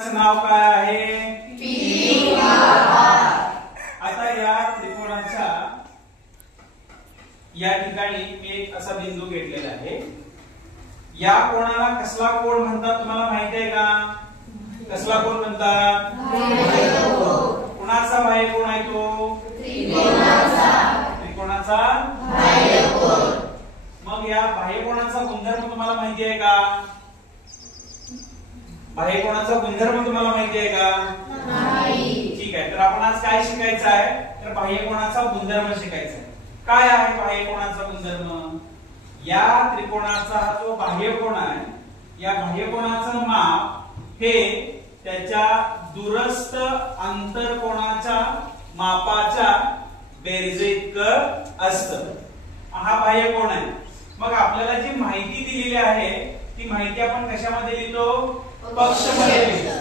नाव काय आहे? P R. आता या त्रिकोणाच्या या ठिकाणी मी एक असा बिंदू घेतलेला आहे. या कोणाला कसला कोण म्हणतात तुम्हाला माहिती आहे का? कसला कोण म्हणतात? कोणाचा बाह्य कोण आहे तो? त्रिकोणाचा बाह्य कोन। मग या बाह्य कोणाचा गुणधर्म तुम्हाला माहिती आहे का? बाह्य कोणाचा गुणधर्म तुम्हाला माहिती आहे का? नाही। ठीक आहे, तर आपण आज काय शिकायचं आहे? तर बाह्य कोणाचा गुणधर्म शिकायचा आहे. काय आहे बाह्य कोणाचा गुणधर्म? या त्रिकोणाचा हा जो बाह्य कोन आहे, या बाह्य कोनाचं माप हे त्याच्या दूरस्थ अंतरकोनाच्या मापाच्या बेरजेइतकं असतं. हा बाह्य कोन आहे. मग आपल्याला जी माहिती दिलेली आहे ती माहिती आपण कशामध्ये लिहितो? पक्षमध्ये लिहितो.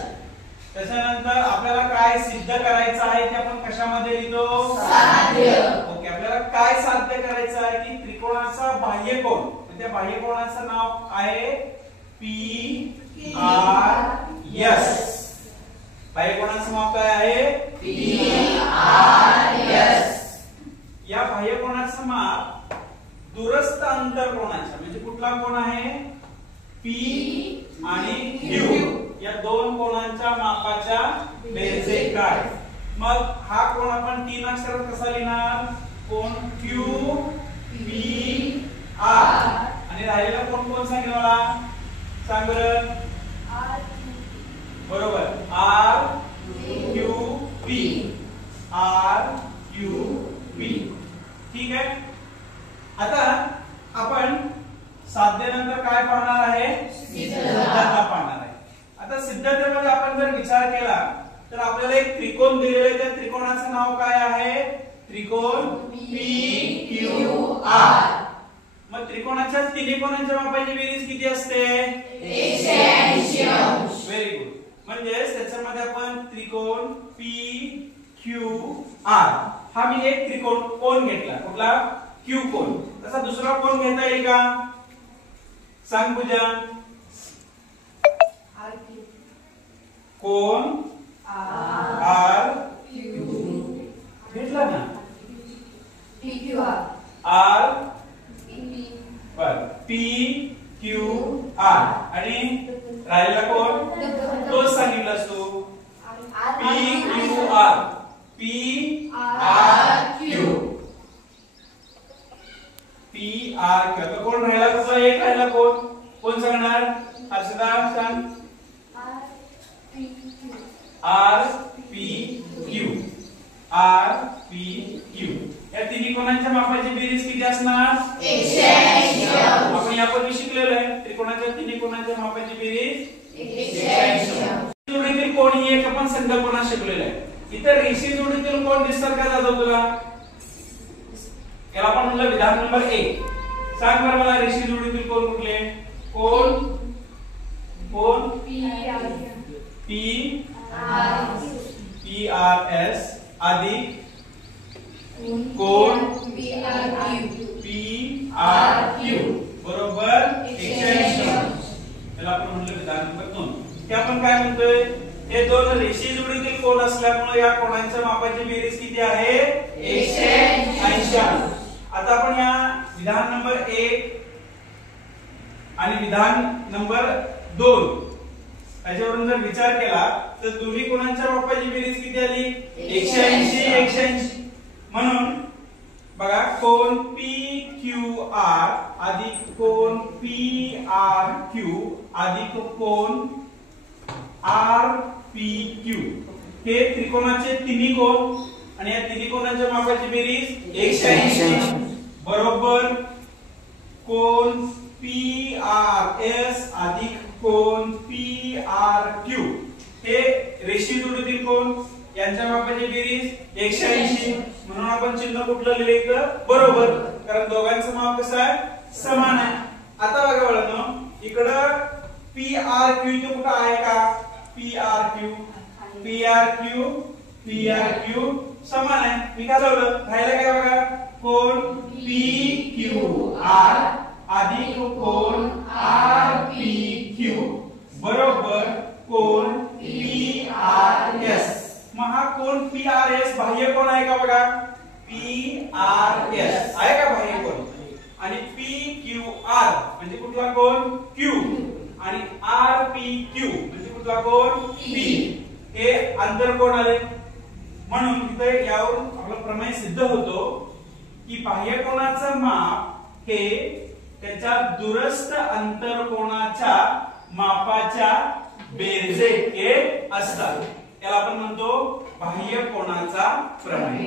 त्याच्यानंतर आपल्याला काय सिद्ध करायचं आहे ते आपण कशामध्ये लिहितो? साध्य। ओके, आपल्याला काय साध्य करायचं आहे की त्रिकोणाचा बाह्य कोन, त्या बाह्य कोनाचं नाव आहे पी आर एस. बाह्य कोनाचं नाव काय आहे? P R S. या बाह्य कोनाचं माप दूरस्थ अंतरकोनाच्या म्हणजे कुठला कोन आहे? पी आणि क्यू या दोन कोनांच्या मापाच्या बेरजे काय? मग हा कोन आपण तीन अक्षरात कसा लिहिणार? कोन क्यू पी आर. आणि राहिलेला कोन कोण सांगेल मला? सांग बरं. बरोबर, R Q P. R Q P. ठीक आहे. आता आपण साध्येनंतर काय पाहणार आहे? सिद्धता पाहणार आहे. आता सिद्धतेमध्ये आपण जर विचार केला तर आपल्याला एक त्रिकोण दिलेला आहे. त्या त्रिकोणाचं नाव काय आहे? त्रिकोण पी क्यू आर. मग त्रिकोणाच्या तिन्ही कोनांच्या मापाची बेरीज किती असते? 180 अंश। Very good. म्हणजे त्याच्यामध्ये आपण त्रिकोण पी क्यू आर हा मी एक त्रिकोण कोन घेतला. कुठला? क्यू कोन. तसा दुसरा कोन घेता येईल का? सांग पूजा. कोन आर घेतला ना? आर बर पी क्यू आर. आणि राहिलेला कोन तोच सांगितलास तू. P Q R. P R Q. P R Q. आता कोण राहिला? कुठला एक राहिला कोण? कोण सांगणार? हर्षदा सांग. R P Q. R P Q या तिन्ही कोनांच्या मापाची बेरीज किती असणार? 180 अंश। आपण यापूर्वी शिकलेलो आहे त्रिकोणाच्या तिन्ही कोनांच्या मापाची बेरीज 180 अंश। जोडीतील कोन ही एक आपण संकल्पना शिकलेलो आहे. इथे रेषीय जोडीतील कोन दिसतात का जाधव तुला? याला आपण म्हणलं विधान नंबर 1. सांग बरं मला रेषीय जोडीतील कोन कुठले? कोन कोन पी आर एस अधिक कोन पी आर क्यू बरोबर 180 अंश. त्याला आपण म्हणलं विधान नंबर 2. ते आपण काय म्हणतोय? हे दोन रेषीय जोडीतील कोन असल्यामुळे या कोनांच्या मापाची बेरीज किती आहे? 180 अंश. आता आपण या विधान नंबर 1 आणि विधान नंबर 2 त्याच्यावरून जर विचार केला तर दोन्ही कोनांच्या मापाची बेरीज किती आली? 180 180. म्हणून बघा कोन पी क्यू आर अधिक कोन पी आर क्यू अधिक कोन आर पी क्यू हे त्रिकोणाचे तिन्ही कोन आणि या तिन्ही कोनांच्या मापाची बेरीज 180 बरोबर कोन पी आर एस अधिक कोन पी आर क्यू हे रेषीय जोडीतील कोन यांच्या मापाची बेरीज 180. म्हणून आपण चिन्ह कुठलं लिहिले इथं? बरोबर, कारण दोघांचं माप कसं आहे? समान आहे. आता बघा बाळांनो, इकडं पी आर क्यू इथे कुठं आहे का? P R Q P R Q P R Q समान आहे. मी काय लावलं? राहिलं काय बघा? कोन पी क्यू आर अधिक कोन आर पी क्यू बरोबर कोन पी मग हा कोण PRS बाह्य कोण आहे का बघा, PRS आहे का बाह्य कोण, आणि PQR म्हणजे कुठला कोण, Q, आणि RPQ म्हणजे कुठला कोण, P, हे आंतरकोन आले. म्हणून तिथे यावरून आपला प्रमेय सिद्ध होतो की बाह्यकोनाचं माप हे त्याच्या दूरस्थ अंतरकोनाच्या मापाच्या बेरजे इतके असतात. याला आपण म्हणतो बाह्यकोनाचा प्रमेय.